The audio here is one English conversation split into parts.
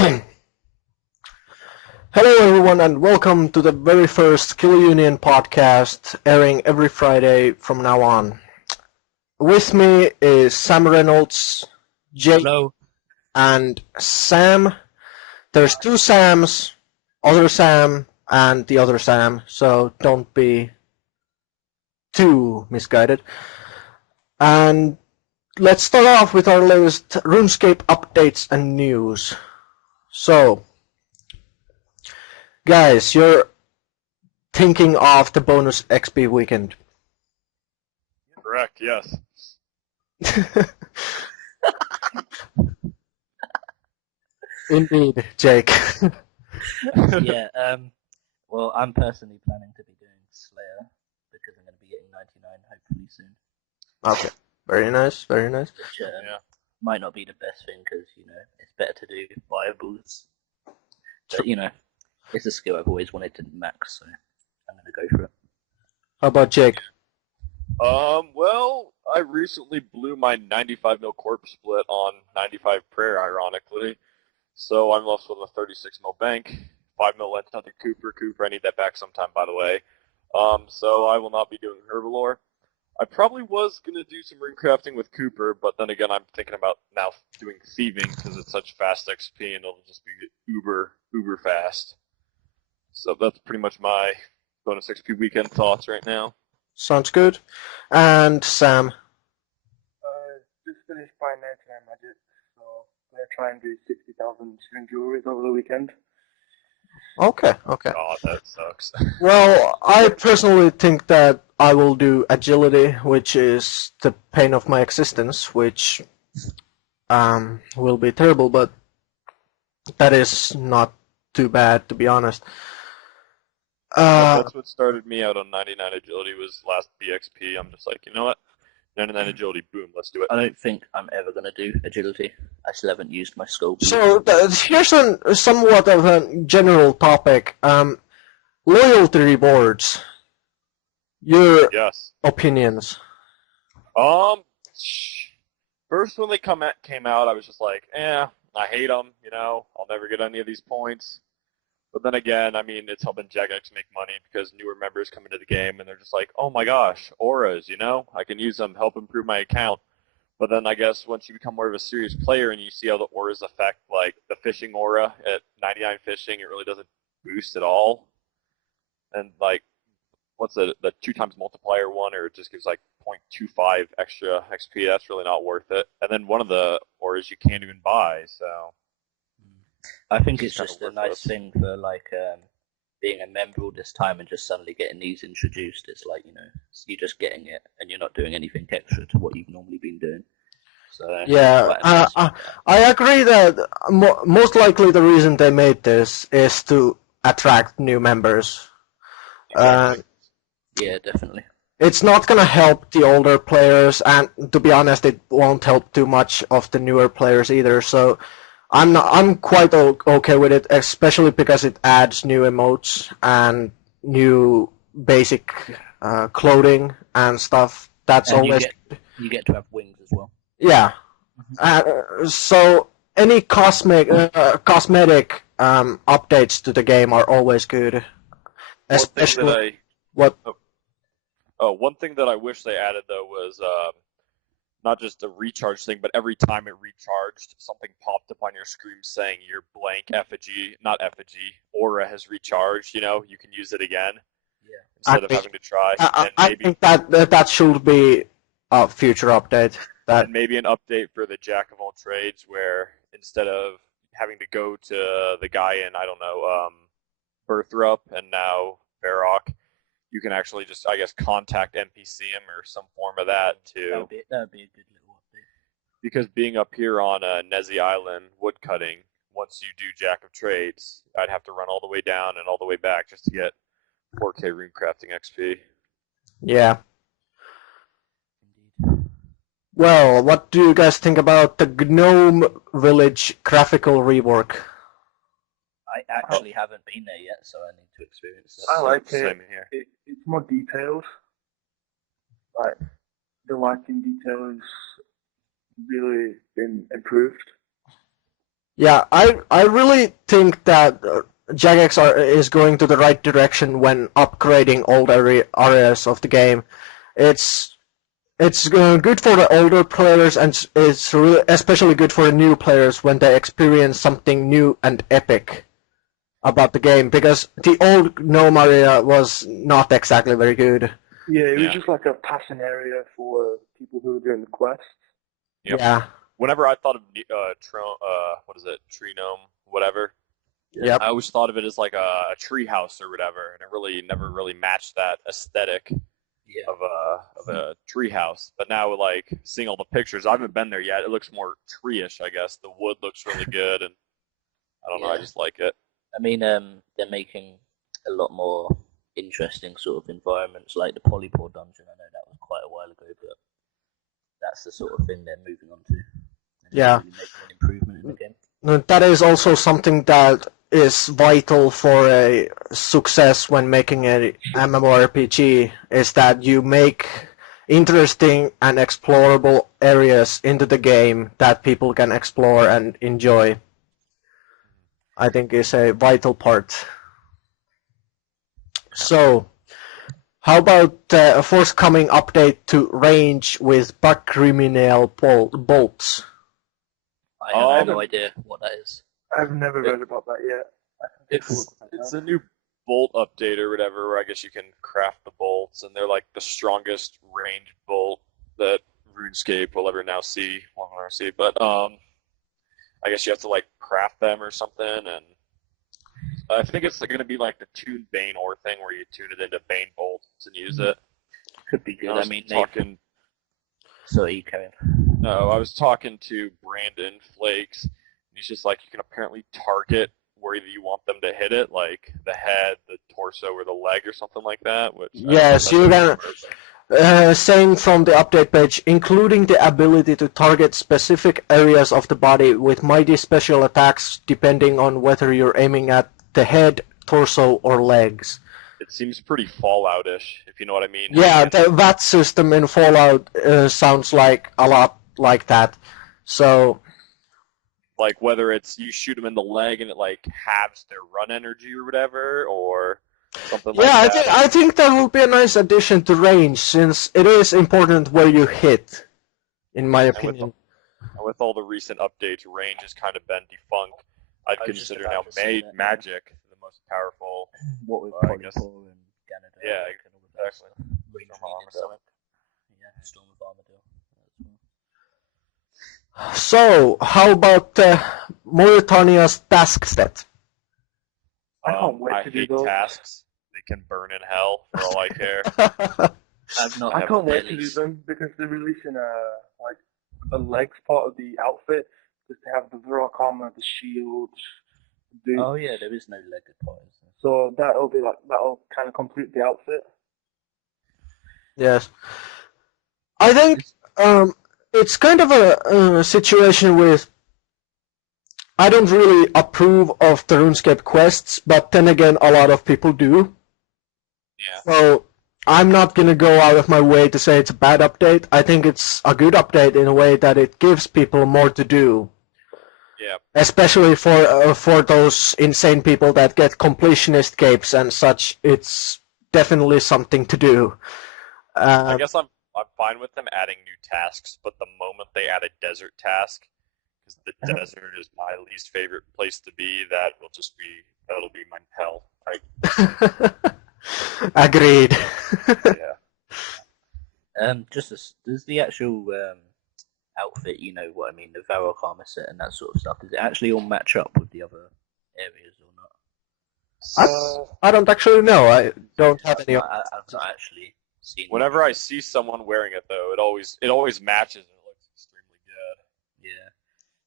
Hello, everyone, and welcome to the very first Kill Union podcast, airing every Friday from now on. With me is Sam Reynolds, Jake, Hello. and Sam. There's two Sams, other Sam, and the other Sam, so don't be too misguided. And let's start off with our latest RuneScape updates and news. So, guys, you're thinking of the bonus XP weekend. Correct, yes. Indeed, Jake. Yeah, well, I'm personally planning to be doing Slayer because I'm going to be getting 99 hopefully soon. Okay, very nice, very nice. Which might not be the best thing because, it's better to do viables. But, it's a skill I've always wanted to max, so I'm going to go for it. How about Jake? Well, I recently blew my 95 mil corp split on 95 prayer, ironically. So I'm left with a 36 mil bank, 5 mil lent out to Cooper. Cooper, I need that back sometime, by the way. So I will not be doing Herbalore. I probably was going to do some rune crafting with Cooper, but then again, I'm thinking about now doing thieving because it's such fast XP and it'll just be uber fast. So that's pretty much my bonus XP weekend thoughts right now. Sounds good. And Sam? Just finished buying 99 magic, so I'm going to try and do 60,000 string jewelries over the weekend. Okay. God, that sucks. Well, I personally think that I will do agility, which is the pain of my existence, which will be terrible, but that is not too bad, to be honest. That's what started me out on 99 agility was last BXP. I'm just like, you know what? 99 agility, boom, let's do it. I don't think I'm ever going to do agility. I still haven't used my skull. So here's somewhat of a general topic. Loyalty rewards. Your opinions. First when they came out, I was just like, I hate them. I'll never get any of these points. But then again, I mean, it's helping Jagex make money because newer members come into the game and they're just like, oh my gosh, auras, I can use them, help improve my account. But then I guess once you become more of a serious player and you see how the auras affect, like the fishing aura at 99 fishing, it really doesn't boost at all. And like, what's the 2 times multiplier one, or it just gives like 0.25 extra XP, that's really not worth it. And then one of the auras you can't even buy, so... I think it's just a nice thing for being a member all this time and just suddenly getting these introduced. It's like, you're just getting it and you're not doing anything extra to what you've normally been doing. So yeah, I agree that most likely the reason they made this is to attract new members. Yeah, definitely. It's not gonna help the older players, and to be honest, it won't help too much of the newer players either. So I'm quite okay with it, especially because it adds new emotes and new basic clothing and stuff. That's and always you get to have wings as well. Yeah. So any cosmetic updates to the game are always good. Especially one thing that I wish they added though was not just a recharge thing, but every time it recharged, something popped up on your screen saying your blank aura has recharged. You can use it again instead of having to try. I think that should be a future update. And maybe an update for the Jack of all trades, where instead of having to go to the guy in Birthrup and now Varrock, you can actually just, I guess, contact NPC him or some form of that too. That would be a good little update. Because being up here on Nezi Island woodcutting, once you do Jack of Trades, I'd have to run all the way down and all the way back just to get 4K rune crafting XP. Yeah. Indeed. Well, what do you guys think about the Gnome Village graphical rework? I actually haven't been there yet, so I need to experience it. I like it. Same here. It's more detailed. Like, the lighting detail has really been improved. Yeah, I really think that Jagex is going to the right direction when upgrading old areas of the game. It's good for the older players, and it's really especially good for the new players when they experience something new and epic about the game, because the old gnome area was not exactly very good. Yeah, it was just like a passing area for people who were doing the quests. Yep. Yeah. Whenever I thought of what is it, tree gnome, whatever. Yep. I always thought of it as like a tree house or whatever, and it really never really matched that aesthetic of a tree house. But now, like seeing all the pictures, I haven't been there yet. It looks more tree-ish, I guess. The wood looks really good, and I don't know, I just like it. I mean, they're making a lot more interesting sort of environments, like the Polypore dungeon. I know that was quite a while ago, but that's the sort of thing they're moving on to. Yeah. Really making an improvement in the game. That is also something that is vital for a success when making a MMORPG, is that you make interesting and explorable areas into the game that people can explore and enjoy. I think is a vital part. So, how about a forthcoming update to range with Bacriminal bolts? I have no idea what that is. I've never read about that yet. It's a new bolt update or whatever, where I guess you can craft the bolts, and they're like the strongest ranged bolt that RuneScape will ever now see. But I guess you have to like craft them or something, and I think it's going to be like the Tune Bane ore thing, where you tune it into Bane bolts and use it. Could be good. I mean, talking. Sorry, you carry on. No, I was talking to Brandon Flakes, and he's just like, you can apparently target where you want them to hit it, like the head, the torso, or the leg, or something like that. Which yes, you can. Saying from the update page, including the ability to target specific areas of the body with mighty special attacks, depending on whether you're aiming at the head, torso, or legs. It seems pretty Fallout-ish, if you know what I mean. Yeah, that system in Fallout sounds like a lot like that. So, like whether it's you shoot them in the leg and it like halves their run energy or whatever, or something like that. Yeah, I think that will be a nice addition to range, since it is important where you hit, in my opinion. With all the recent updates, range has kind of been defunct. I'd consider now magic the most powerful. What with I guess. Polypore and Ganondorf. Yeah, exactly. Storm of Armadale. So, how about Mauritania's task set? I can't wait to do hate those. tasks. They can burn in hell for all I care. I can't wait to do them because they're releasing a legs part of the outfit, just to have the Varrock armor, the shields. Oh yeah, there is no legged part. So that'll kind of complete the outfit. Yes. I think it's kind of a situation with. I don't really approve of the RuneScape quests, but then again, a lot of people do. Yeah. So I'm not gonna go out of my way to say it's a bad update. I think it's a good update in a way that it gives people more to do. Yeah. Especially for those insane people that get completionist capes and such, it's definitely something to do. I guess I'm fine with them adding new tasks, but the moment they add a desert task, because the desert is my least favorite place to be, that'll be my hell. Agreed. Yeah. Does the actual outfit, you know what I mean, the Varrock armor set and that sort of stuff, does it actually all match up with the other areas or not? I don't actually know. I don't have any. I've not actually seen. Whenever I see someone wearing it, though, it always matches. It looks extremely good. Yeah,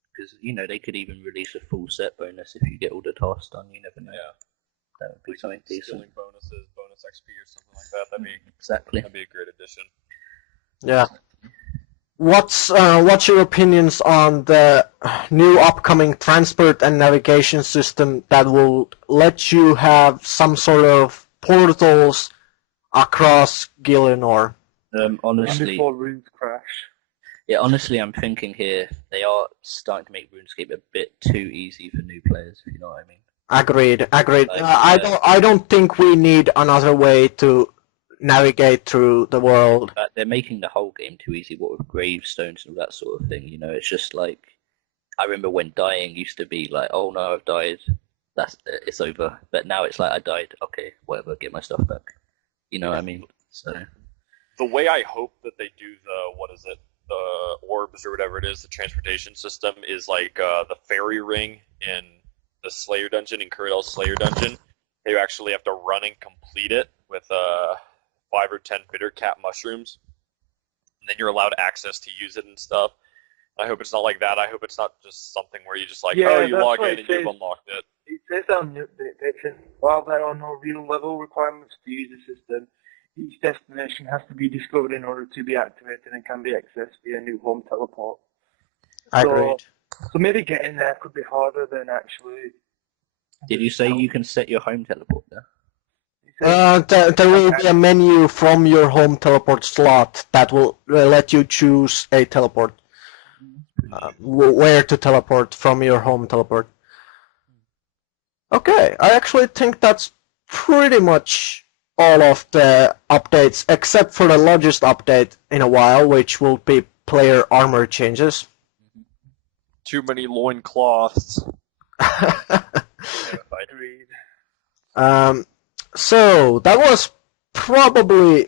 because they could even release a full set bonus if you get all the tasks done. You never know. Yeah. That would be something decent. Stealing bonuses, bonus XP, or something like that. That'd be a great addition. Yeah. What's your opinions on the new upcoming transport and navigation system that will let you have some sort of portals across Gielinor? Honestly, before runes crash. Yeah, honestly, I'm thinking here they are starting to make RuneScape a bit too easy for new players, if you know what I mean. Agreed. Like, I don't think we need another way to navigate through the world. They're making the whole game too easy, what with gravestones and that sort of thing. It's just like I remember when dying used to be like, oh no, I've died, it's over. But now it's like I died, okay, whatever, get my stuff back. You know what I mean? So the way I hope that they do the orbs or whatever it is, the transportation system is like the fairy ring in the Slayer dungeon, in Kuradal's Slayer dungeon. You actually have to run and complete it with 5 or 10 bitter cat mushrooms, and then you're allowed access to use it and stuff. I hope it's not like that. I hope it's not just something where you just like, you log in and you've unlocked it. It says on the update, while there are no real level requirements to use the system, each destination has to be discovered in order to be activated and can be accessed via new home teleport. Agreed. So maybe getting there could be harder than actually... Did you say you can set your home teleport there? There will be a menu from your home teleport slot that will let you choose a teleport. Where to teleport from your home teleport. Okay, I actually think that's pretty much all of the updates, except for the largest update in a while, which will be player armor changes. Too many loincloths. So that was probably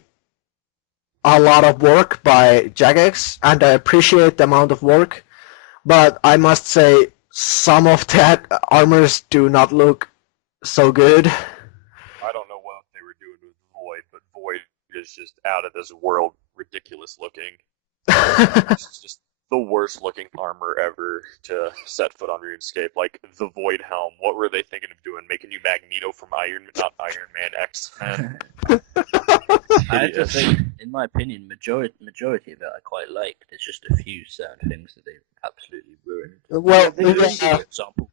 a lot of work by Jagex, and I appreciate the amount of work, but I must say some of the armors do not look so good. I don't know what they were doing with Void, but Void is just out of this world ridiculous looking. It's just the worst looking armor ever to set foot on RuneScape. Like the Void Helm, what were they thinking of doing? Making you Magneto from not Iron Man, X-Men? I have to say, in my opinion, majority of it I quite like. There's just a few certain things that they've absolutely ruined. Well, for example,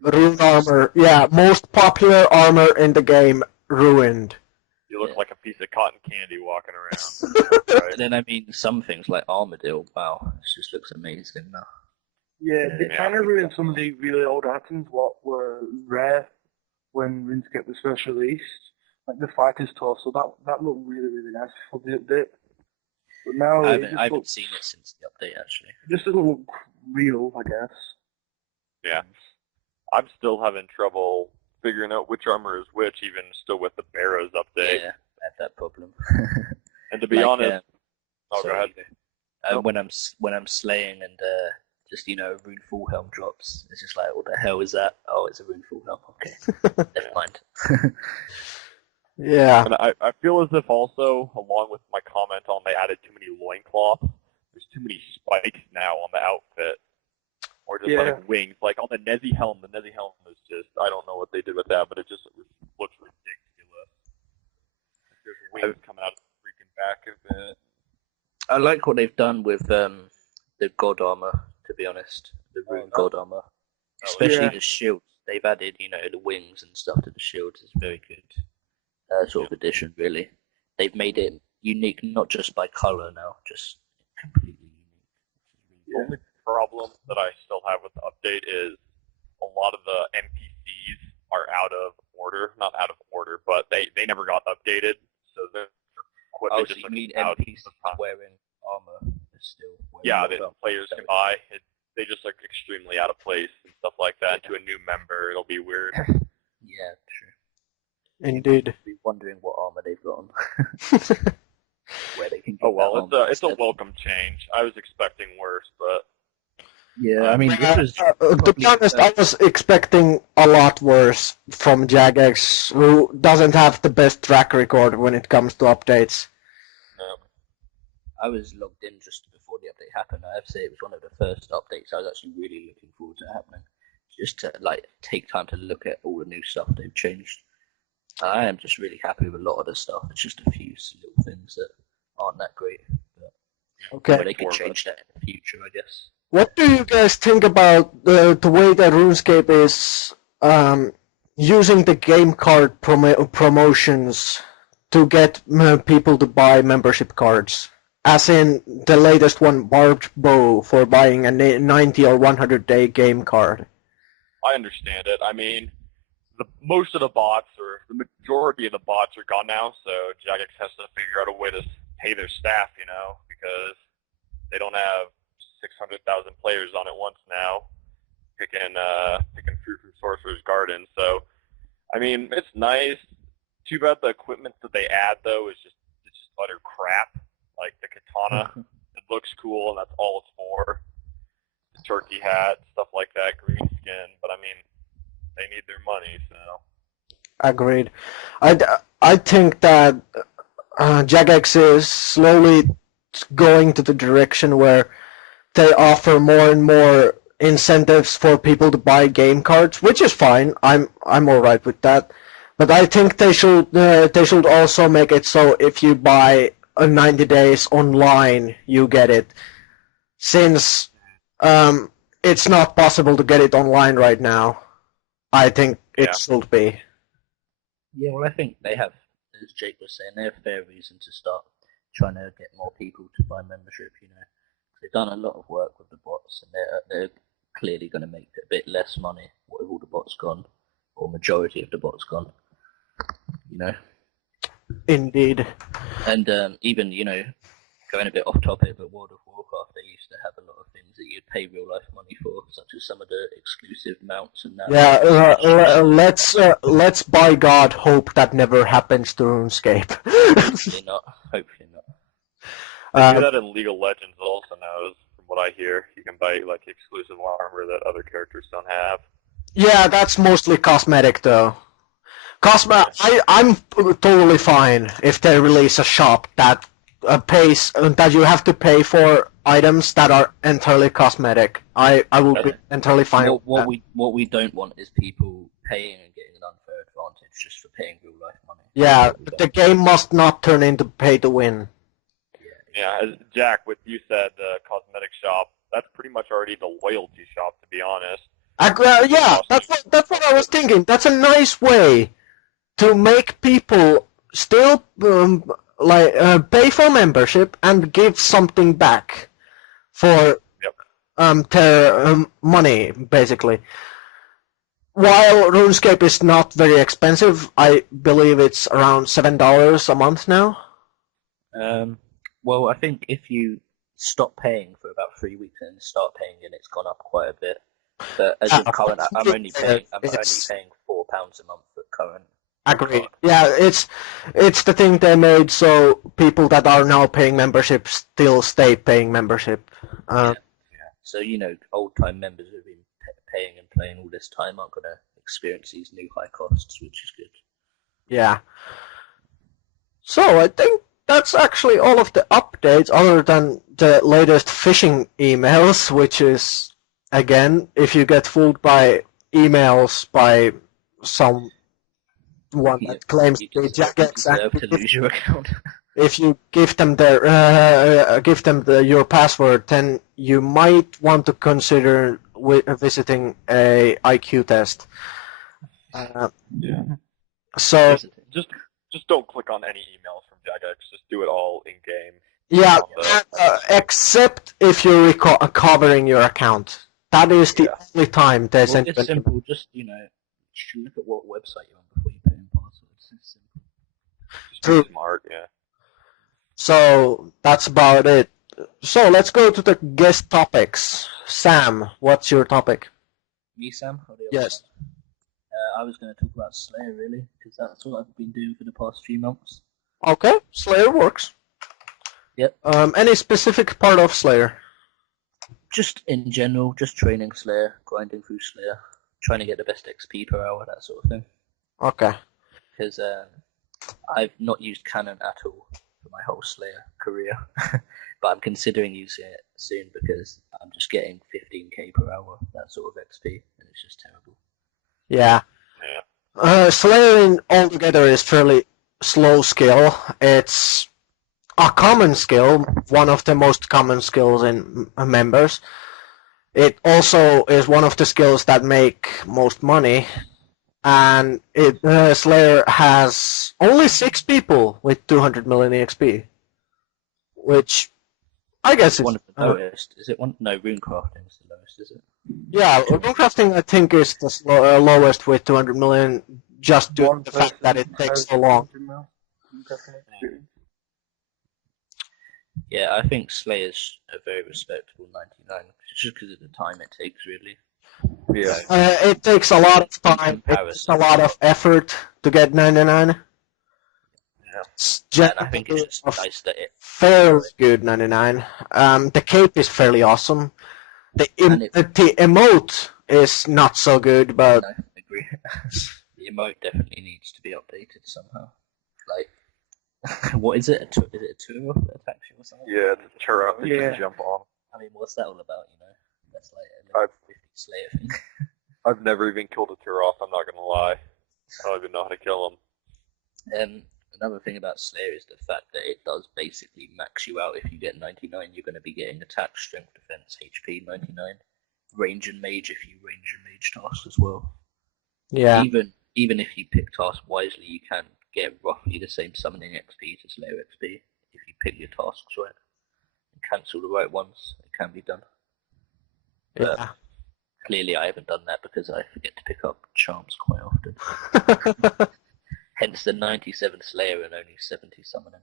Rune armor, most popular armor in the game, ruined. You look like a piece of cotton candy walking around. Right. And then, I mean, some things like Armadillo, wow, it just looks amazing now. Yeah, they kind of ruined some of the really old items, what were rare when RuneScape was first released. Like the Fighter's Torso, that looked really, really nice for the update. But now I haven't seen it since the update, actually. It just doesn't look real, I guess. Yeah. I'm still having trouble figuring out which armor is which, even still with the Barrows update. Yeah, I have that problem. And to be honest... go ahead. When I'm slaying and just, Rune Full Helm drops, it's just like, what the hell is that? Oh, it's a Rune Full Helm. Okay, never mind. Yeah. And I feel as if also, along with my comment on they added too many loincloths, there's too many spikes now on the outfit. Or just like wings. Like on the Nezzy helm is just, I don't know what they did with that, but it just looks ridiculous. There's wings coming out of the freaking back of it. I like what they've done with the god armor, to be honest. The rune god armor. Especially the shields. They've added, the wings and stuff to the shields. It's very good sort of addition, really. They've made it unique, not just by color now, just completely unique. The only problem that I still have with the update is a lot of the NPCs are out of order. Not out of order, but they never got updated. So they're so you mean NPCs wearing armor still? The players can buy. They just look extremely out of place and stuff like that. To a new member, it'll be weird. Yeah, true. Indeed. Be wondering what armor they've got on. Where they can get it's a welcome change. I was expecting worse, but yeah, I mean, to be honest, I was expecting a lot worse from Jagex, who doesn't have the best track record when it comes to updates. No. I was logged in just before the update happened. I have to say it was one of the first updates I was actually really looking forward to happening. Just to take time to look at all the new stuff they've changed. I am just really happy with a lot of the stuff. It's just a few little things that aren't that great. But they could change that in the future, I guess. What do you guys think about the way that RuneScape is using the game card promotions to get people to buy membership cards? as in the latest one, Barbed Bow, for buying a 90 or 100-day game card. I understand it. I mean, most of the bots, or the majority of the bots, are gone now, so Jagex has to figure out a way to pay their staff, because they don't have 600,000 players on it once now, picking fruit from Sorcerer's Garden. So, I mean, it's nice. Too bad the equipment that they add, though, it's just utter crap. Like the katana, it looks cool, and that's all it's for. The turkey hat, stuff like that, green skin. But I mean, they need their money, so. Agreed. I think that Jagex is slowly going to the direction where they offer more and more incentives for people to buy game cards, which is fine. I'm all right with that. But I think they should also make it so if you buy 90 days online, you get it. Since it's not possible to get it online right now, I think it should be. Yeah, well, I think they have, as Jake was saying, they have fair reason to start trying to get more people to buy membership. They've done a lot of work with the bots, and they're clearly going to make a bit less money with all the bots gone, or majority of the bots gone. Indeed. And even, going a bit off topic, but World of Warcraft, they used to have a lot of things that you'd pay real life money for, such as some of the exclusive mounts and that. Yeah, let's by God hope that never happens to RuneScape. Hopefully not. They do that in League of Legends also now, from what I hear. You can buy like exclusive armor that other characters don't have. Yeah, that's mostly cosmetic though. I'm totally fine if they release a shop that that you have to pay for items that are entirely cosmetic. I will be entirely fine with that. What we don't want is people paying and getting an unfair advantage just for paying real life money. Yeah, the game must not turn into pay to win. Yeah, as Jack, what you said, the cosmetic shop, that's pretty much already the loyalty shop, to be honest. Yeah, that's what I was thinking. That's a nice way to make people still pay for membership and give something back for their money, basically. While RuneScape is not very expensive, I believe it's around $7 a month now. Well, I think if you stop paying for about 3 weeks and start paying, and it's gone up quite a bit. But as of current, I'm only paying £4 a month at current. Agreed. Yeah, it's the thing they made so people that are now paying membership still stay paying membership. So old-time members who've been paying and playing all this time aren't going to experience these new high costs, which is good. Yeah. So I think that's actually all of the updates, other than the latest phishing emails, which is, again, if you get fooled by emails by someone that claims to be Jagex, to lose your account. If you give them your password, then you might want to consider visiting a IQ test. So just don't click on any emails from Jagex. Just do it all in game. Yeah, except if you're recovering your account. That is the only time there's any. It's simple. Just look at what website you're on before you put in passwords. It's simple. True. Smart, yeah. So that's about it. So let's go to the guest topics. Sam, what's your topic? Me, Sam? Yes. I was going to talk about Slayer, really, because that's what I've been doing for the past few months. Okay, Slayer works. Yep. Any specific part of Slayer? Just in general, just training Slayer, grinding through Slayer, trying to get the best XP per hour, that sort of thing. Okay. Because I've not used Canon at all for my whole Slayer career, but I'm considering using it soon because I'm just getting 15k per hour, that sort of XP, and it's just terrible. Yeah. Slaying altogether is fairly slow skill. It's a common skill, one of the most common skills in members. It also is one of the skills that make most money, and Slayer has only 6 people with 200 million EXP, which I guess One is of the lowest. Is it one? No, rune crafting is the lowest, is it? yeah. Runecrafting I think is the lowest with 200 million, just due to the fact that it takes so long. Yeah, I think Slayer's a very respectable 99, just because of the time it takes, really. Yeah. It takes a lot of time. It takes a lot of effort to get 99. And I think it's just nice that it... Fairly good 99. The cape is fairly awesome. The emote is not so good, but... I agree. The emote definitely needs to be updated somehow. Like, what is it? Is it a tour that attacks you or something? Yeah, it's a tour that you can jump on. I mean, what's that all about, you know? That's like a level 50 Slayer thing. I've never even killed a tour off, I'm not gonna lie. I don't even know how to kill them. Another thing about Slayer is the fact that it does basically max you out. If you get 99, you're going to be getting attack, strength, defense, HP 99, range and mage if you range and mage tasks as well. Yeah. Even if you pick tasks wisely, you can get roughly the same summoning XP to Slayer XP if you pick your tasks right and cancel the right ones. It can be done. Yeah. Clearly, I haven't done that because I forget to pick up charms quite often. Hence the 97 Slayer and only 70 summoning.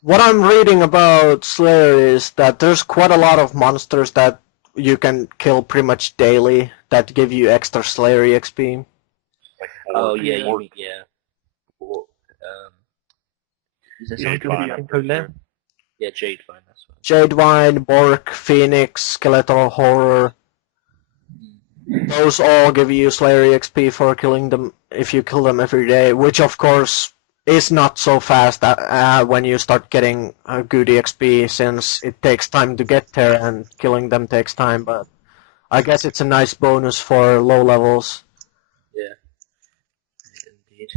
What I'm reading about Slayer is that there's quite a lot of monsters that you can kill pretty much daily that give you extra Slayer XP. Oh yeah, yeah. Or, is there something? Yeah, Jadevine, that's right. Jadevine, Bork, Phoenix, Skeletal Horror. Those all give you Slayer XP for killing them if you kill them every day, which of course is not so fast when you start getting good XP, since it takes time to get there and killing them takes time, but I guess it's a nice bonus for low levels. Yeah, indeed.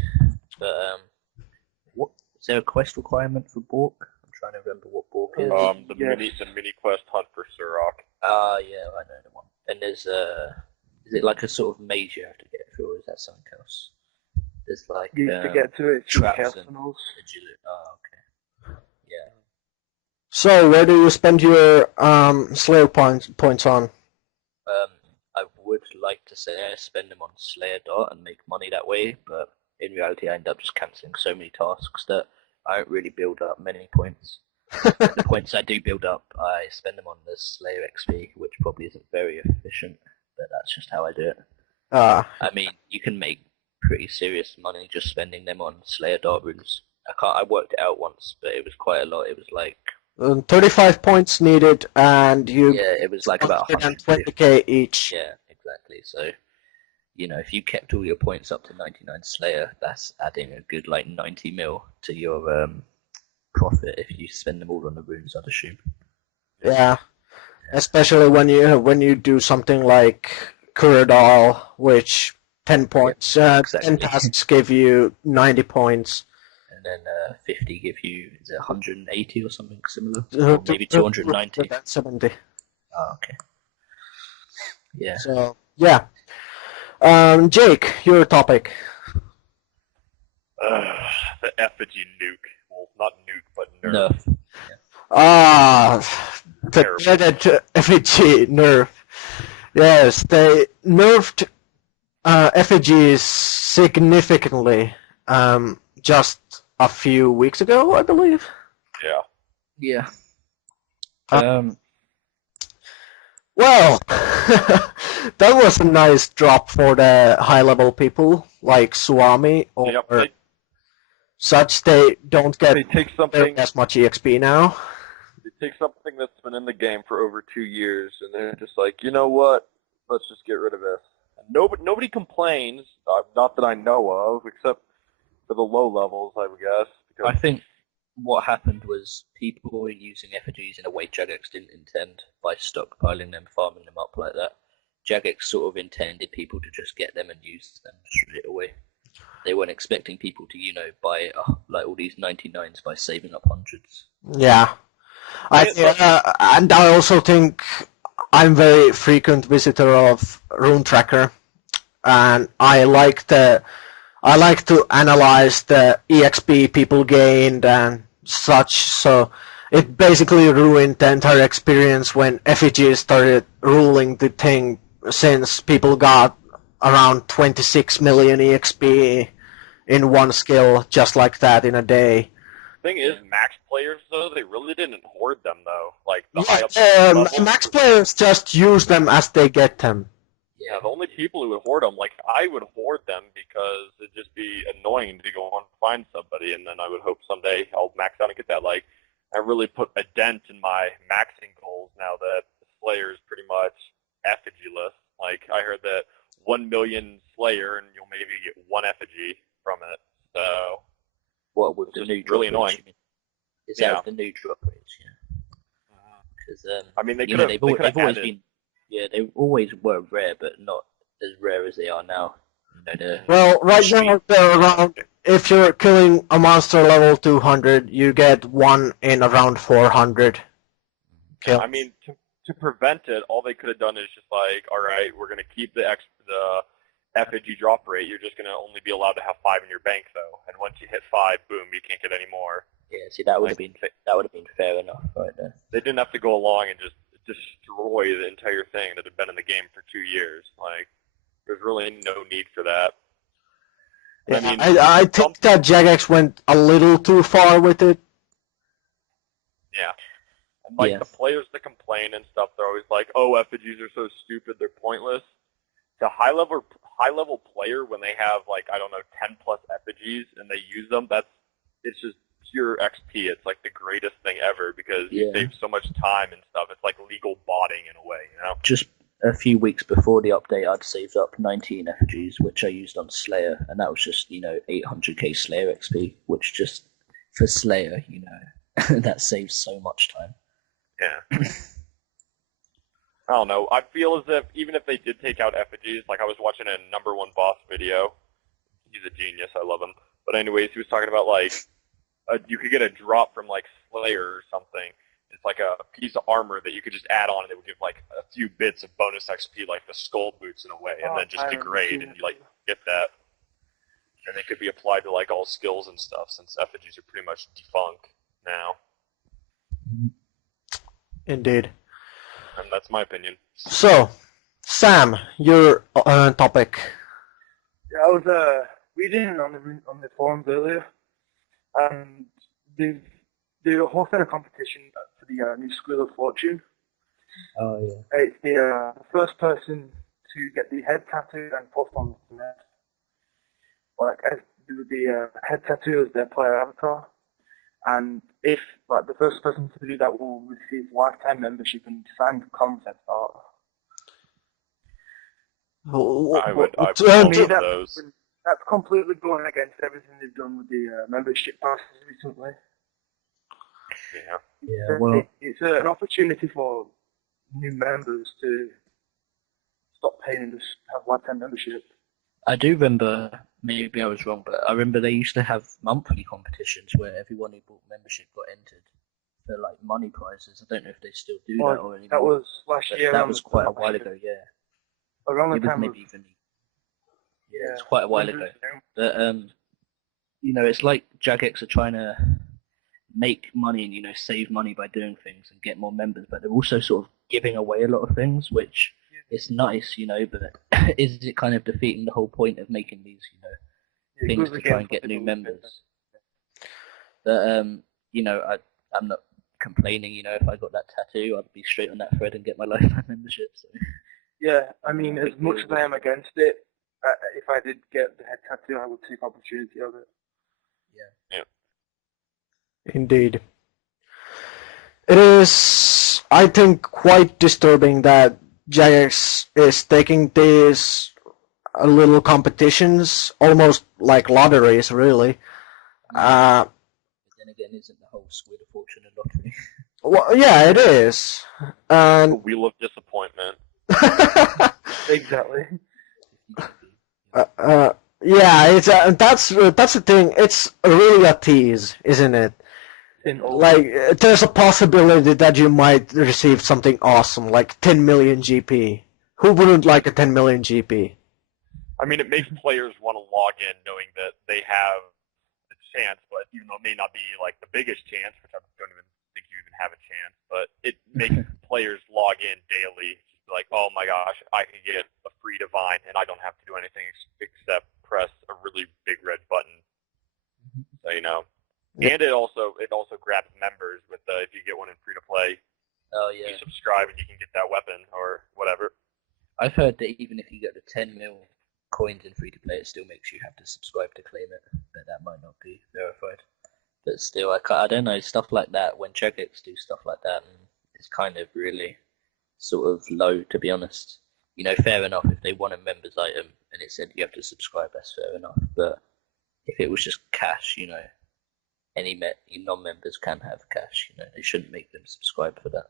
But what is there a quest requirement for Bork? I'm trying to remember what Bork is. The mini quest hunt for Surok. Yeah, I know the one. And there's is it like a sort of maze you have to get through, or is that something else? There's like to get to it, traps and agility. Oh, okay. Yeah. So, where do you spend your Slayer points on? I would like to say I spend them on Slayer Dart and make money that way, but in reality I end up just cancelling so many tasks that I don't really build up many points. The points I do build up, I spend them on the Slayer XP, which probably isn't very efficient, but that's just how I do it. I mean, you can make pretty serious money just spending them on Slayer Dart runes. I worked it out once, but it was quite a lot. It was like 35 points needed, and it was like about 120k each. Yeah, exactly. So, you know, if you kept all your points up to 99 Slayer, that's adding a good like 90 mil to your profit if you spend them all on the runes, I'd assume. Yeah, especially when you do something like Kuradal, which 10 points, 10 tasks give you 90 points. And then 50 give you, is it 180 or something similar? Or maybe 290? 70. Oh, okay. Yeah. So, yeah. Jake, your topic. The effigy nuke. Well, not nuke, but nerf. The dreaded effigy nerf. Yes, they nerfed effigies significantly just a few weeks ago, I believe. Yeah. Well, that was a nice drop for the high-level people like Swami or such. They don't get as much EXP now. They take something that's been in the game for over 2 years, and they're just like, you know what? Let's just get rid of this. And nobody complains, not that I know of, except for the low levels, I guess. I think what happened was people were using effigies in a way Jagex didn't intend by stockpiling them, farming them up like that. Jagex sort of intended people to just get them and use them straight away. They weren't expecting people to, you know, buy like all these 99s by saving up hundreds. Yeah. And I also think I'm very frequent visitor of Rune Tracker, and I like I like to analyze the EXP people gained and such, so it basically ruined the entire experience when effigies started ruling the thing, since people got around 26 million EXP in one skill just like that in a day. Thing is, max players though, they really didn't hoard them though. Like the high up levels, max players just use them as they get them. Yeah, the only people who would hoard them, like I would hoard them because it'd just be annoying to go and find somebody, and then I would hope someday I'll max out and get that. Like, I really put a dent in my maxing goals now that Slayer is pretty much effigy-less. Like, I heard that 1 million Slayer, and you'll maybe get one effigy from it. So, what with the new drop really annoying? Is that the new drop rates? Yeah. Because I mean, they've always been. Yeah, they always were rare, but not as rare as they are now. Well, right now they're around. If you're killing a monster level 200, you get one in around 400 kills. I mean, to prevent it, all they could have done is just like, all right, we're going to keep the effigy drop rate. You're just going to only be allowed to have 5 in your bank, though. And once you hit 5, boom, you can't get any more. Yeah, see, that would have been fair enough, right there. They didn't have to go along and just destroy the entire thing that had been in the game for 2 years. Like, there's really no need for that. Yeah, I mean, I think that Jagex went a little too far with it. Yeah. And like the players that complain and stuff, they're always like, "Oh, effigies are so stupid, they're pointless." The high level player, when they have like, I don't know, 10 plus effigies and they use them, it's just pure XP. It's like the greatest thing ever because you save so much time and stuff. It's like legal botting in a way, you know? Just a few weeks before the update, I'd saved up 19 effigies, which I used on Slayer, and that was just, 800k Slayer XP, which just, for Slayer, that saves so much time. Yeah. I don't know. I feel as if, even if they did take out effigies, like I was watching a number 1 boss video. He's a genius. I love him. But anyways, he was talking about, like, you could get a drop from, like, Slayer or something. It's like a piece of armor that you could just add on, and it would give, like, a few bits of bonus XP, like the skull boots in a way, and then just degrade, and you, like, get that. And it could be applied to, like, all skills and stuff, since effigies are pretty much defunct now. Indeed. And that's my opinion. So, Sam, your topic. Yeah, I was reading on the forums earlier, and they're hosting a competition for the new School of Fortune. Oh yeah. It's the first person to get the head tattoo and post on the net. Like the head tattoo is their player avatar, and if the first person to do that will receive lifetime membership and signed concept art. I would those. That's completely going against everything they've done with the membership passes recently. Yeah. Yeah. Well, it's an opportunity for new members to stop paying and just have lifetime membership. I do remember, maybe I was wrong, but I remember they used to have monthly competitions where everyone who bought membership got entered for like money prizes. I don't know if they still do that or anymore. That was last year. That was quite a while ago, yeah. Around the time maybe even. Yeah, it's quite a while ago. But it's like Jagex are trying to make money and save money by doing things and get more members, but they're also sort of giving away a lot of things, which is nice, but is it kind of defeating the whole point of making these, things to try and get new members? But I'm not complaining. If I got that tattoo, I'd be straight on that thread and get my lifetime membership. So. Yeah, I mean, as much as I am against it, if I did get the head tattoo, I would take opportunity of it. Yeah. Indeed. It is, I think, quite disturbing that Jagex is taking these little competitions, almost like lotteries, really. But then again, isn't the whole Squid of Fortune a lottery? Well, yeah, it is. The wheel of disappointment. Exactly. Yeah, it's that's the thing. It's really a tease, isn't it? Like, there's a possibility that you might receive something awesome, like 10 million GP. Who wouldn't like a 10 million GP? I mean, it makes players want to log in knowing that they have a chance, but even though it may not be like the biggest chance, which I don't even think you even have a chance, but it makes players log in daily. Just like, oh my gosh, I can get a free divine, and I don't have to do anything except press a really big red button. So and it also grabs members with if you get one in free to play. Oh yeah. You subscribe and you can get that weapon or whatever. I've heard that even if you get the 10 mil coins in free to play, it still makes you have to subscribe to claim it. But that might not be verified. But still, I don't know, stuff like that. When Jagex do stuff like that, it's kind of really sort of low, to be honest. Fair enough if they want a members item and it said you have to subscribe, that's fair enough. But if it was just cash, any non-members can have cash. They shouldn't make them subscribe for that.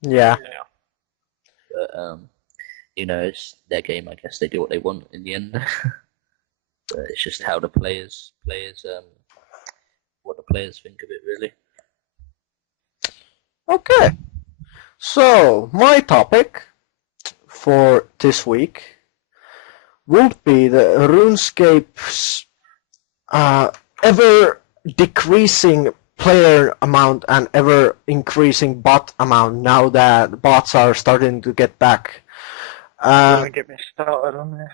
Yeah. But it's their game. I guess they do what they want in the end. But it's just how the players, what the players think of it, really. Okay. So my topic for this week would be the RuneScape's ever decreasing player amount and ever increasing bot amount now that bots are starting to get back. Don't get me started on this.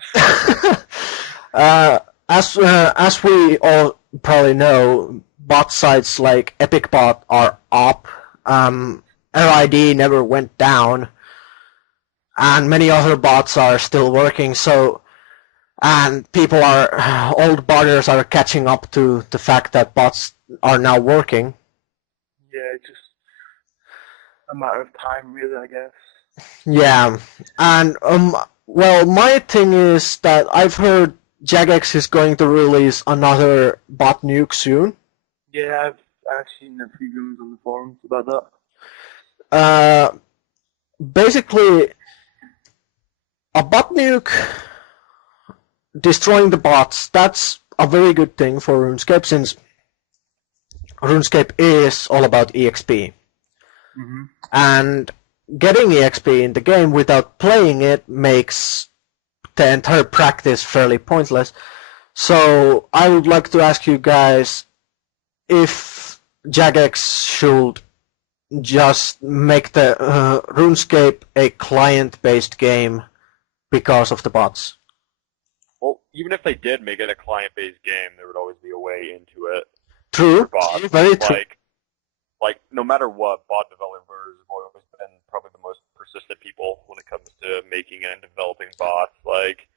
As we all probably know, bot sites like EpicBot are up. RID never went down, and many other bots are still working. So, and old botters are catching up to the fact that bots are now working. Yeah, just a matter of time, really, I guess. Yeah, and well, my thing is that I've heard Jagex is going to release another bot nuke soon. Yeah, I've seen a few rumors on the forums about that. Basically, a bot nuke destroying the bots, that's a very good thing for RuneScape, since RuneScape is all about EXP. Mm-hmm. And getting EXP in the game without playing it makes the entire practice fairly pointless. So I would like to ask you guys if Jagex should just make the RuneScape a client-based game because of the bots. Well, even if they did make it a client-based game, there would always be a way into it. True. Bots. Very true. Like, no matter what, bot developers have always been probably the most persistent people when it comes to making and developing bots. Like,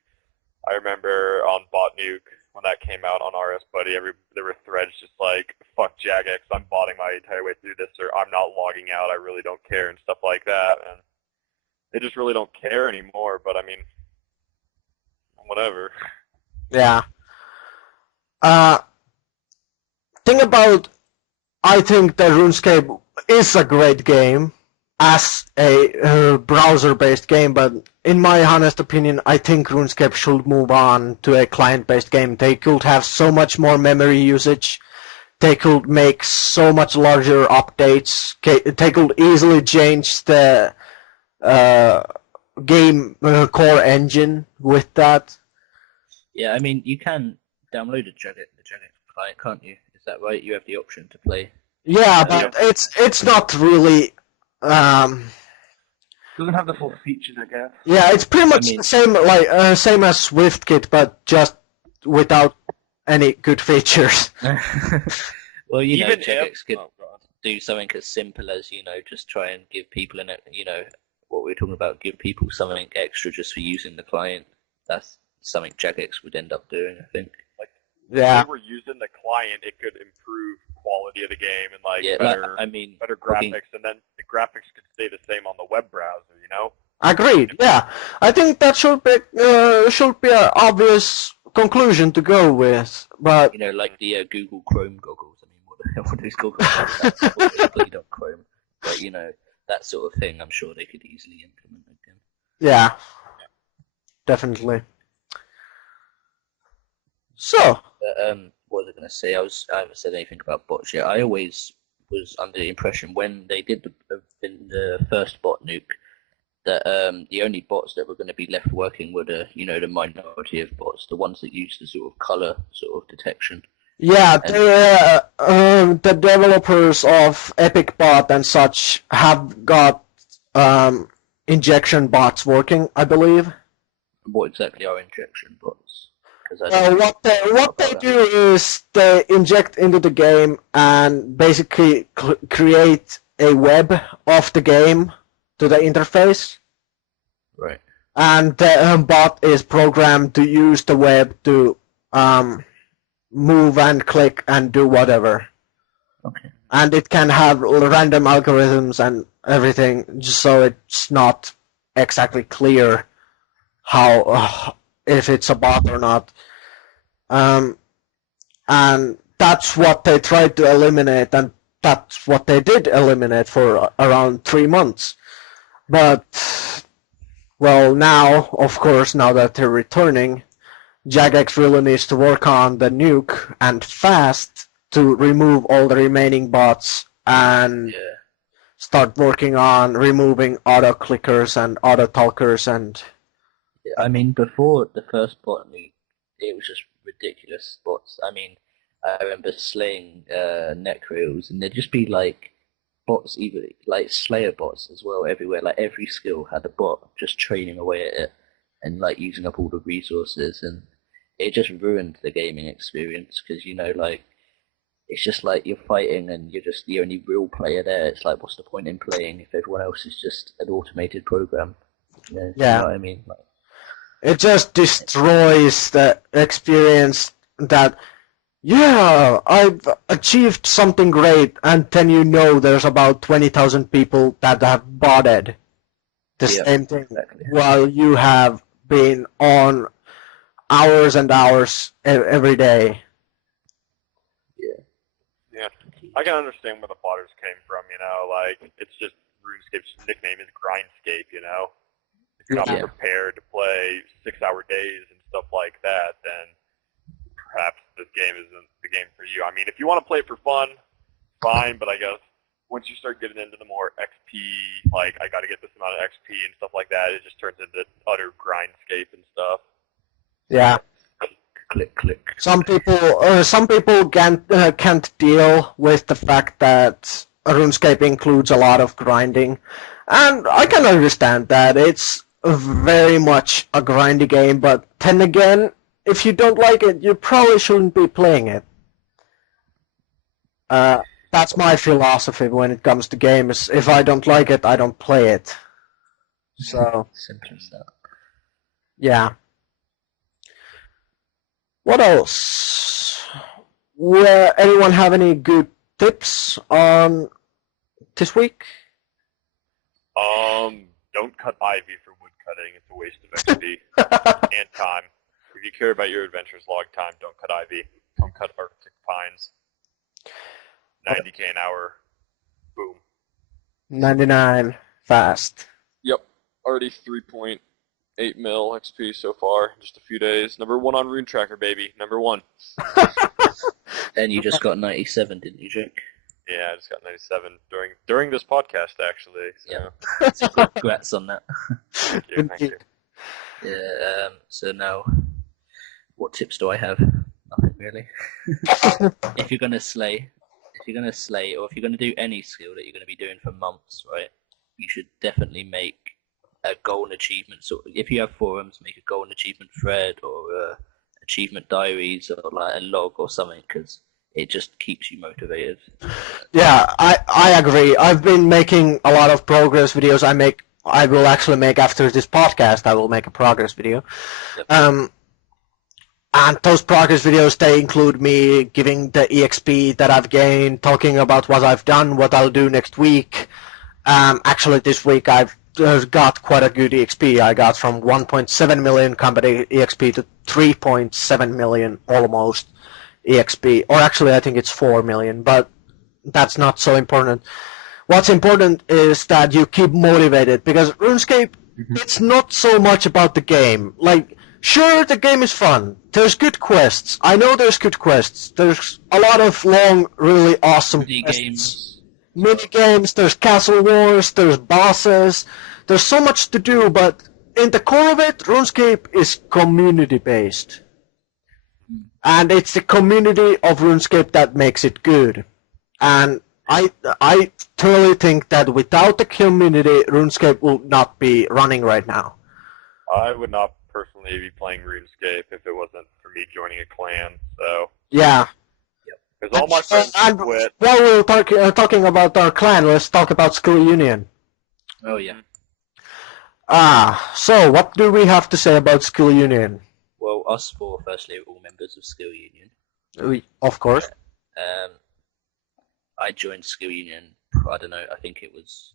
I remember on Bot Nuke, when that came out on RS Buddy, there were threads just like, fuck Jagex, I'm botting my entire way through this, or I'm not logging out, I really don't care, and stuff like that. And they just really don't care anymore, but I mean, whatever. Yeah. Thing about, I think that RuneScape is a great game as a browser-based game, but in my honest opinion, I think RuneScape should move on to a client-based game. They could have so much more memory usage. They could make so much larger updates. They could easily change the game core engine with that. Yeah, I mean, you can download the Jagex client, can't you? Is that right? You have the option to play. Yeah, but it's not really. Doesn't have the full features, I guess. Yeah, it's pretty much the same same as SwiftKit, but just without any good features. Well, Even Jagex could do something as simple as just try and give people what we're talking about, give people something extra just for using the client. That's something Jagex would end up doing, I think. Yeah. If they were using the client, it could improve quality of the game and better graphics, and then the graphics could stay the same on the web browser. Agreed. Yeah, I think that should be an obvious conclusion to go with. But like the Google Chrome goggles. I mean, what the hell are those goggles? That's played on Chrome, but that sort of thing. I'm sure they could easily implement again. Yeah, definitely. So, what was I going to say? I haven't said anything about bots yet. I always was under the impression when they did the first bot nuke that the only bots that were going to be left working were the minority of bots, the ones that use the sort of color sort of detection. Yeah, the developers of EpicBot and such have got injection bots working, I believe. What exactly are injection bots? What they do is they inject into the game and basically create a web of the game to the interface. Right. And the bot is programmed to use the web to move and click and do whatever. Okay. And it can have random algorithms and everything, just so it's not exactly clear how if it's a bot or not. And that's what they tried to eliminate, and that's what they did eliminate for around 3 months. But, well, now, of course, now that they're returning, Jagex really needs to work on the nuke and fast to remove all the remaining bots and start working on removing auto-clickers and auto-talkers and... I mean, before the first bot leak, it was just ridiculous bots. I mean, I remember slaying Necros, and there'd just be like bots, even like Slayer bots as well, everywhere. Like every skill had a bot just training away at it and like using up all the resources, and it just ruined the gaming experience because like it's just like you're fighting and you're just the only real player there. It's like, what's the point in playing if everyone else is just an automated program? You know what I mean? Like, it just destroys the experience that, yeah, I've achieved something great, and then there's about 20,000 people that have botted the same thing while you have been on hours and hours every day. Yeah. I can understand where the botters came from, like, it's just RuneScape's nickname is Grindscape, If you're not prepared to play 6-hour days and stuff like that, then perhaps this game isn't the game for you. I mean, if you want to play it for fun, fine, but I guess once you start getting into the more XP, like, I gotta get this amount of XP and stuff like that, it just turns into utter Grindscape and stuff. Yeah. Click, click. Some people can't deal with the fact that RuneScape includes a lot of grinding, and I can understand that. It's very much a grindy game, but then again, if you don't like it, you probably shouldn't be playing it. That's my philosophy when it comes to games. If I don't like it, I don't play it. So simple as that. Yeah. What else? Anyone have any good tips on this week? Don't cut ivy for wood cutting. It's a waste of XP and time. If you care about your adventures log time, don't cut ivy. Don't cut Arctic pines. 90k an hour. Boom. 99 fast. Yep. Already 3.8 mil XP so far. Just a few days. Number 1 on Rune Tracker, baby. Number 1. And you just got 97, didn't you, Jake? Yeah, I just got 97 during this podcast, actually. So. Yeah. So congrats on that. Thank you. Yeah. So now, what tips do I have? Nothing really. If you're gonna slay, or if you're gonna do any skill that you're gonna be doing for months, right? You should definitely make a goal and achievement. So if you have forums, make a goal and achievement thread or achievement diaries or like a log or something, because it just keeps you motivated. Yeah, I agree. I've been making a lot of progress videos. I will actually make after this podcast. I will make a progress video. Yep. And those progress videos, they include me giving the EXP that I've gained, talking about what I've done, what I'll do next week. Actually, this week I've got quite a good EXP. I got from 1.7 million company EXP to 3.7 million almost EXP. Or actually, I think it's 4 million, but that's not so important. What's important is that you keep motivated, because RuneScape, it's not so much about the game. Like, sure, the game is fun. There's good quests. I know there's good quests. There's a lot of long, really awesome quests. Mini games, there's castle wars, there's bosses, there's so much to do, but in the core of it, RuneScape is community-based. And it's the community of RuneScape that makes it good. And I totally think that without the community, RuneScape will not be running right now. I would not personally be playing RuneScape if it wasn't for me joining a clan, so... Yeah. Because all my friends quit. While we're talking about our clan, let's talk about Skill Union. Oh, yeah. So what do we have to say about Skill Union? Well, us four, firstly, are all members of Skill Union. Of course. I joined Skill Union, I don't know, I think it was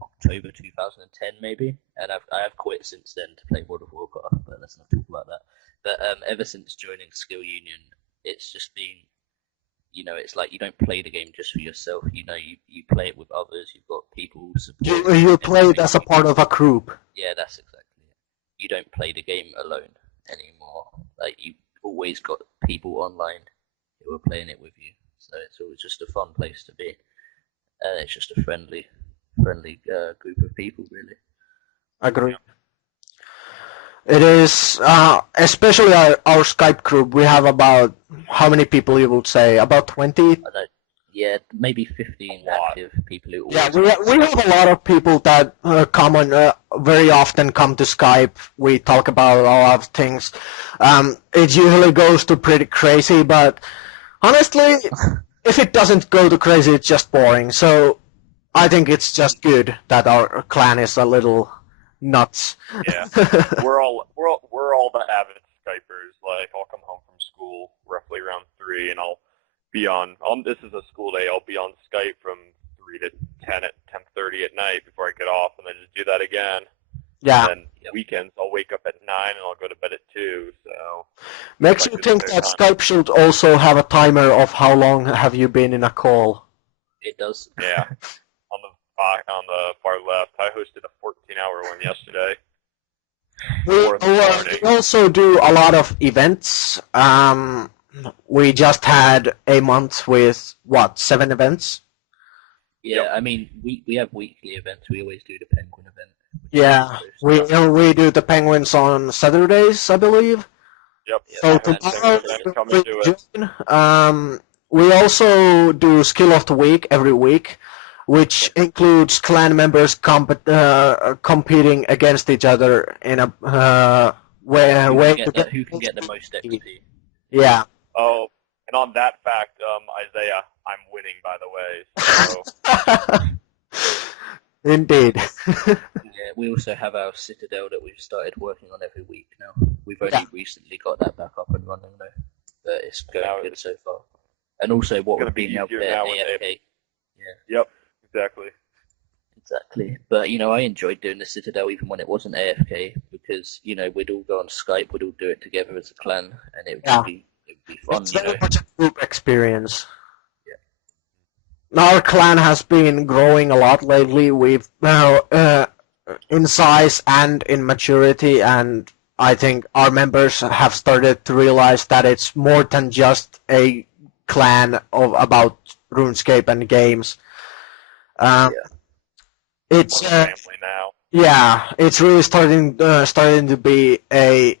October 2010 maybe, and I have quit since then to play World of Warcraft, but let's not talk about that. But ever since joining Skill Union, it's just been, it's like you don't play the game just for yourself, you play it with others, you've got people supporting you play it as a part of a group. Yeah, that's exactly it. You don't play the game alone anymore. Like, you've always got people online who are playing it with you. So it's always just a fun place to be. And it's just a friendly group of people, really. Agree. It is, especially our Skype group, we have about, how many people you would say? About 20? Yeah, maybe 15 active people who Yeah, we have a lot of people that very often come to Skype. We talk about a lot of things. It usually goes to pretty crazy, but honestly, if it doesn't go to crazy, it's just boring. So I think it's just good that our clan is a little nuts. Yeah, we're all the avid Skypers. Like, I'll come home from school roughly around 3, and I'll be on this is a school day. I'll be on Skype from 3 to 10 at 10:30 at night before I get off, and then just do that again. Yeah. And then weekends, I'll wake up at 9 and I'll go to bed at 2. So makes you think that Skype should also have a timer of how long have you been in a call. It does. Yeah. On the far left, I hosted a 14-hour one yesterday. We also do a lot of events. We just had a month with, 7 events? Yeah, Yep. I mean, we have weekly events. We always do the Penguin event. Yeah, we do the Penguins on Saturdays, I believe. Yep. So tomorrow we also do Skill of the Week every week, which includes clan members competing against each other in a who can get the most XP. Yeah. Oh, and on that fact, Isaiah, I'm winning, by the way. So. Indeed. Yeah, we also have our Citadel that we've started working on every week now. We've only recently got that back up and running though, but it's going good so far. And also what we're being able to AFK. Yeah. Yep, exactly. Exactly. But, I enjoyed doing the Citadel even when it wasn't AFK because, we'd all go on Skype, we'd all do it together as a clan, and it would be fun. It's very much a group experience. Our clan has been growing a lot lately. We've in size and in maturity, and I think our members have started to realize that it's more than just a clan about RuneScape and games. It's family now. Yeah, it's really starting to be a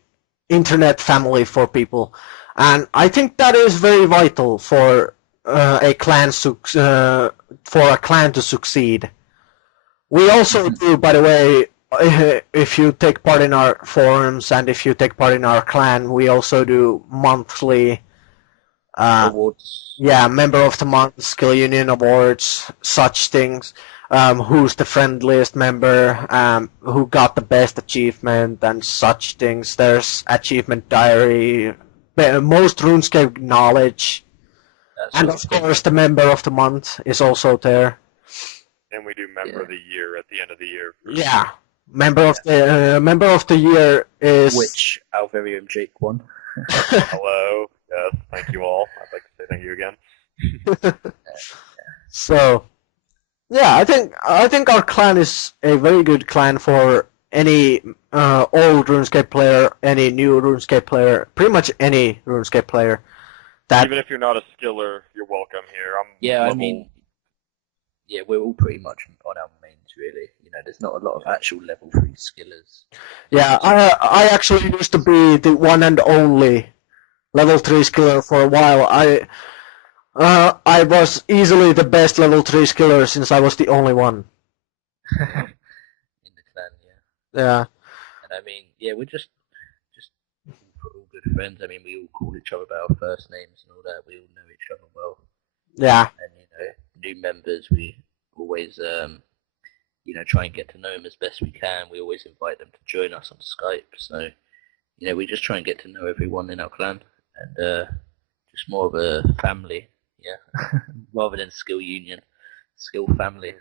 internet family for people, and I think that is very vital for a clan to succeed. We also do, by the way, if you take part in our forums and if you take part in our clan, we also do monthly awards. Yeah, Member of the Month, Skill Union awards, such things. Who's the friendliest member? Who got the best achievement and such things. There's achievement diary, most RuneScape knowledge. And of course, the Member of the Month is also there. And we do Member of the Year at the end of the year. Yeah, Member of the Year is which our very own Jake won. Hello, yes, thank you all. I'd like to say thank you again. So, yeah, I think our clan is a very good clan for any old RuneScape player, any new RuneScape player, pretty much any RuneScape player. Even if you're not a skiller, you're welcome here. I mean, we're all pretty much on our main really. There's not a lot of actual level 3 skillers. Yeah, I actually used to be the one and only level 3 skiller for a while. I was easily the best level 3 skiller since I was the only one. In the clan, yeah. Yeah. And I mean, yeah, we're just all good friends. I mean, we all call each other by our first names and all that. We all know each other well. Yeah. And new members, we always try and get to know them as best we can. We always invite them to join us on Skype. So we just try and get to know everyone in our clan, and just more of a family, yeah, rather than skill union, skill family.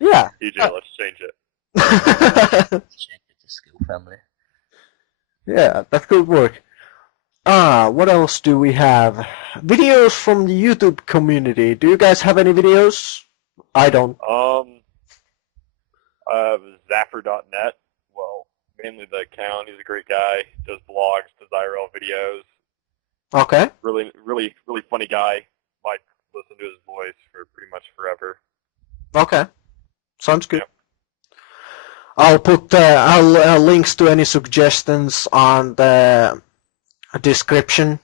Yeah. EJ, let's change it. Let's change it to skill family. Yeah, that could work. What else do we have? Videos from the YouTube community. Do you guys have any videos? I don't. Zaffer.net. Well, mainly the account. He's a great guy. Does blogs, does IRL videos. Okay. Really, really, really funny guy. Might listen to his voice for pretty much forever. Okay. Sounds good. Yep. I'll put links to any suggestions on the description,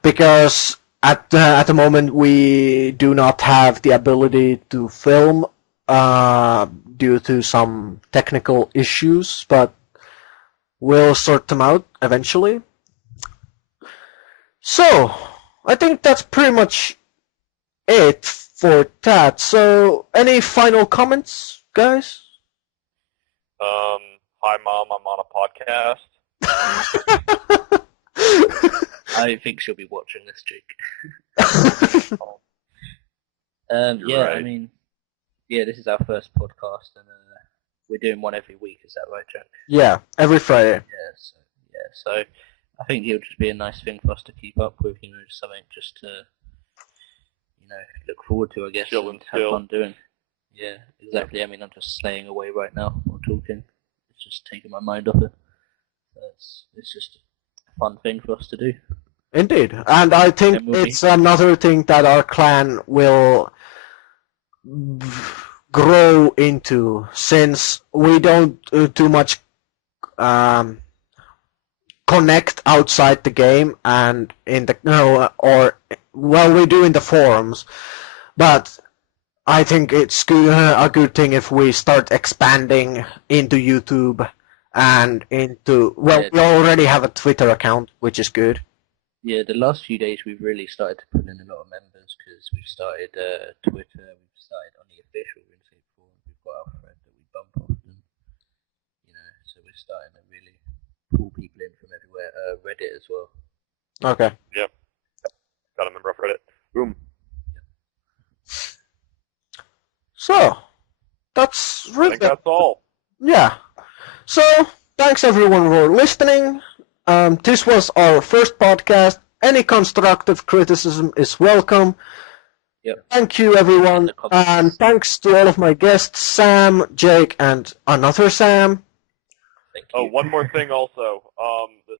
because at the moment we do not have the ability to film due to some technical issues, but we'll sort them out eventually. So I think that's pretty much it for that. So any final comments, guys? Hi Mom, I'm on a podcast. I think she'll be watching this, Jake. Yeah, right. I mean, yeah, this is our first podcast, and we're doing one every week. Is that right, Jack? Yeah, every Friday. So I think it'll just be a nice thing for us to keep up with. Something just to look forward to, I guess, Chill and and have chill. fun doing. Yeah, exactly. I mean, I'm just slaying away right now while talking. It's just taking my mind off it. So it's just a fun thing for us to do. Indeed, and I think it's another thing that our clan will grow into, since we don't too much connect outside the game and in the we do in the forums, but I think it's a good thing if we start expanding into YouTube and into we already have a Twitter account, which is good. Yeah, the last few days we've really started to pull in a lot of members, because we've started Twitter, we've started on the official RuneScape forum, we've got our friend that we bump often, so we're starting to really pull people in from everywhere. Reddit as well. Okay. Yep. Got a member of Reddit. Boom. So, that's really... I think that's all. Yeah. So, thanks everyone for listening. This was our first podcast. Any constructive criticism is welcome. Yep. Thank you, everyone, and thanks to all of my guests, Sam, Jake, and another Sam. Thank you. Oh, one more thing also. The